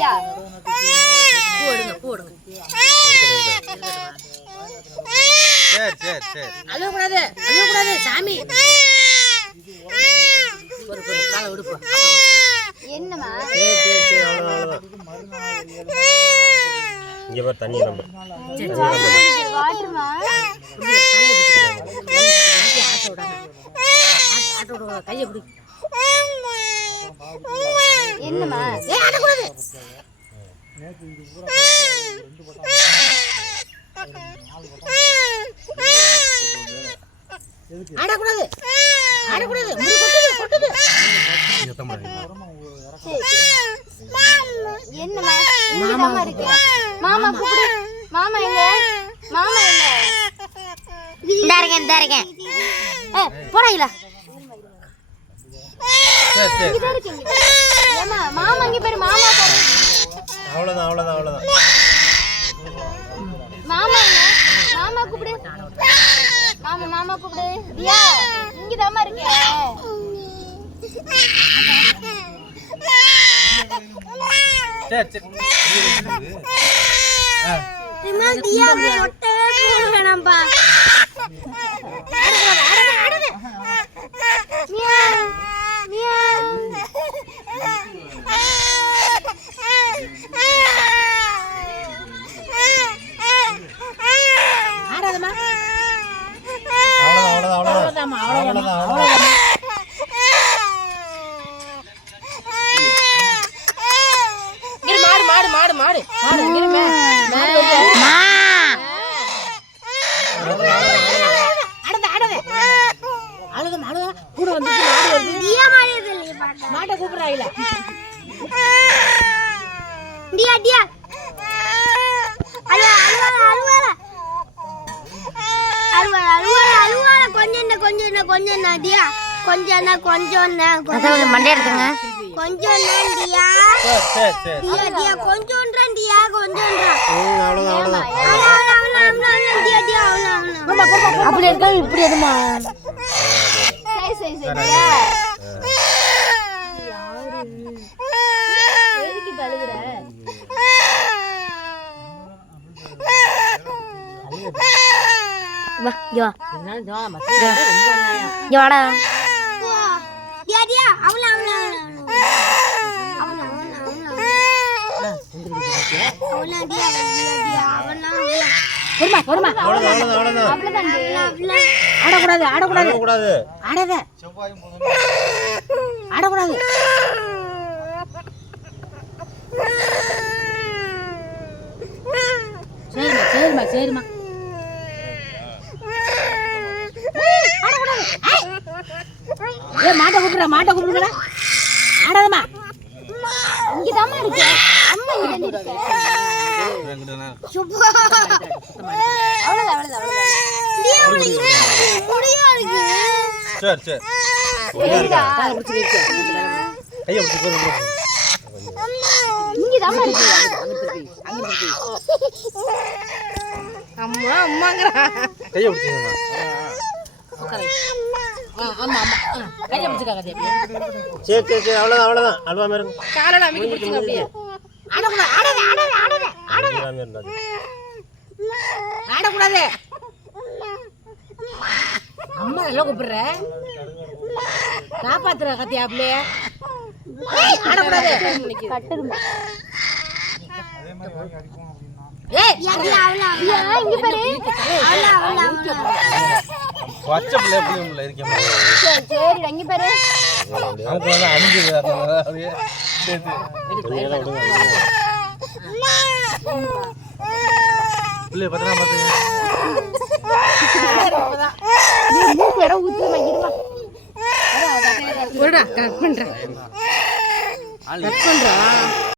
தியா போடுங்க சரி அழுவக்கூடாது சாமி ஒரு காலை விடுப்பா என்னமா இங்க பாரு தண்ணி நம்ம வாட்டர்மா கையை பிடி என்னமா ஆடக்கூடாது என்னமா மாமா இருக்கு மாமா கூப்பிடு மாமா எங்க இந்த இருக்கேன் போறீங்களா ஏமா மாமா இங்க பேரு மாமா பாரு அவ்வளவுதான் மாமா கூப்பிடு மாமா கூப்பிடு தியா இங்க தாமா இருக்கேன் சரி தியா மொட்டை வேணாம்பா மாடு கூட வந்து மாட்டை கூப்பிடுறாயில கொஞ்சம் மண்டே இருக்குங்க கொஞ்சம் அப்படி இருக்கா இப்படி எதுமா ஆடக்கூடாது சரிம்மா மாட்டை கூப்பிடுற ஆடாதம்மா இங்கதாம்மா இருக்கு அம்மா இங்க இருக்கு அவ்வளவுதான் இங்கதாம்மா இருக்கு அம்மாங்கறா கையை பிடிச்சுங்க ஆமா கையை பிடிச்சுக்காக சரி அவ்வளவுதான் அல்வா மாதிரி காலல அமிக்கி பிடிச்சுங்க அப்படியே ஆடக்கூடாது அம்மா எல்லாம் கூப்பிடுற காப்பாத்துற கத்தியாப்லே ஆடக்கூடாது இங்க பாரு பச்சை பிள்ளை புள்ள இருக்கேன் சரி இங்க பாரு அவங்க அணிஞ்சு அப்படியே பிள்ளை பத்திரமா பாத்துங்க